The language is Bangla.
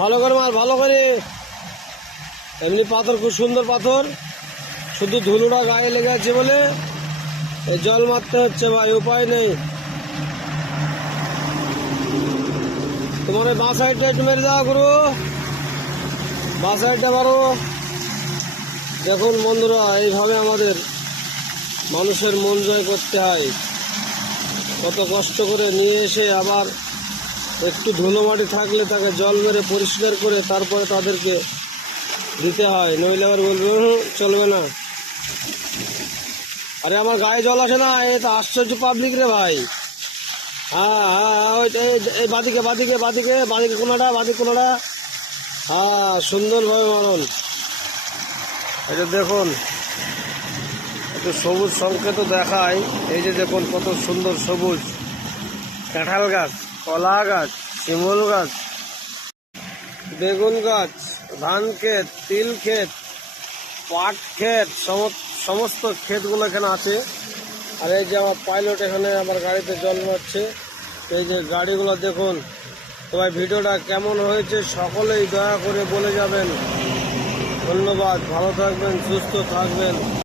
ভালো করে মার, ভালো করে। এমনি পাথর, খুব সুন্দর পাথর, শুধু ধুলোটা গায়ে লেগে আছে বলে এই জল মারতে হচ্ছে ভাই, উপায় নেই। তোমার এই বাঁ সাইডটা একটু মেরে দেওয়া করো, বাঁ সাইডটা মারো। দেখুন বন্ধুরা, এইভাবে আমাদের মানুষের মন জয় করতে হয়। কত কষ্ট করে নিয়ে এসে আবার একটু ধুলো মাটি থাকলে তাকে জল মেরে পরিষ্কার করে তারপরে তাদেরকে দিতে হয়, নইলে আবার বলবে চলবে না। আরে আমার গায়ে জল আসে না, এ তো আশ্চর্য পাবলিক রে ভাই। হ্যাঁ হ্যাঁ, ওই এই বাদিকে বাদিকে বাদিকে বাদিকে কোনাটা, বাদিকে কোনাটা। হ্যাঁ, সুন্দরভাবে মারুন। এটা দেখুন, একটু সবুজ সংকেত দেখায়। এই যে দেখুন কত সুন্দর সবুজ, কাঁঠাল গাছ, কলা গাছ, শিমুল গাছ, বেগুন গাছ, ধান ক্ষেত, তিল ক্ষেত, পাট ক্ষেত, সমস্ত ক্ষেতগুলো এখানে আছে। আর এই যে আমার পাইলট এখানে আমার গাড়িতে জল মারছে। এই যে গাড়িগুলো দেখুন। তো ভাই, ভিডিওটা কেমন হয়েছে সকলেই দয়া করে বলে যাবেন। ধন্যবাদ, ভালো থাকবেন, সুস্থ থাকবেন।